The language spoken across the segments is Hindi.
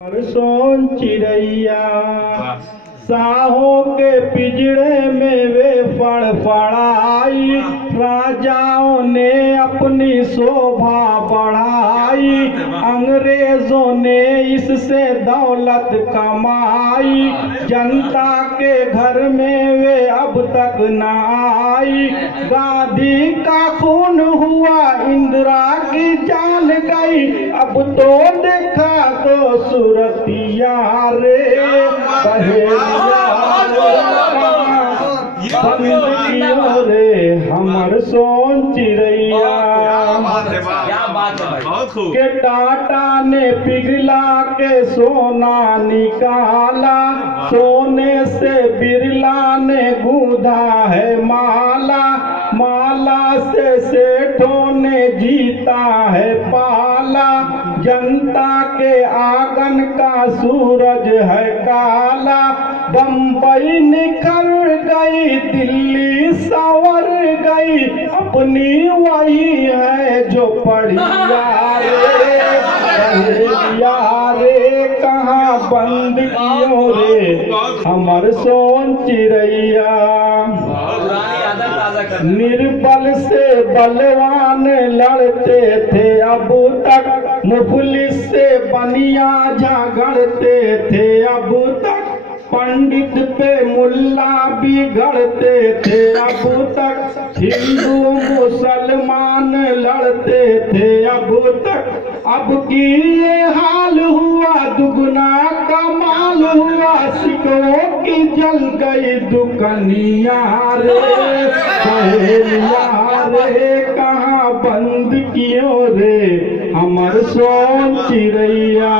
परसों चिड़ैया साहों के पिंजड़े में वे फड़फड़ाई, राजाओं ने अपनी शोभा बढ़ाई, अंग्रेजों ने इससे दौलत कमाई, जनता के घर में वे अब तक न आई। गांधी का खून हुआ, इंदिरा की जान गई, अब तो देखा तो सूरतिया रे रे हमर सोन चिड़ैया के टाटा ने पिघला के सोना निकाला, सोने से बिरला ने गूंधा है माला, माला से सेठों ने जीता है पाला, जनता के आंगन का सूरज है काला। बम्बई निखर गई, दिल्ली संवर गई, अपनी वही है जो पढ़िया रे कहाँ बंद कियो रे हमर सोन चिड़ैया। निर्बल से बलवान लड़ते थे अब तक, मुफलिस से बनिया झगड़ते थे अब तक, पंडित पे मुल्ला बिगड़ते थे अब तक, हिंदू मुसलमान लड़ते थे अब तक, अब की ये हाल हुआ, दुगना कमाल हुआ, सिक्कों की जल गई दुकनिया रे रे कहाँ बंद कियो रे हमर सोन चिड़ैया।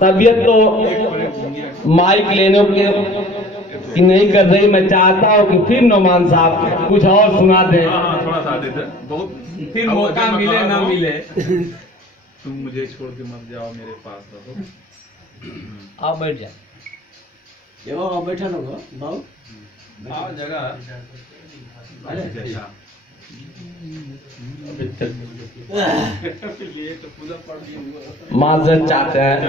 तबीयत तो माइक लेने की नहीं कर रही, मैं चाहता हूँ कि फिर नोमान साहब कुछ और सुना दें। थोड़ा सा देते बहुत, फिर मौका मिले ना मिले। तुम मुझे छोड़ के मत जाओ, मेरे पास रहो। आप बैठ जाए, बैठा लोग बाबू जगह माजरत चाहते हैं।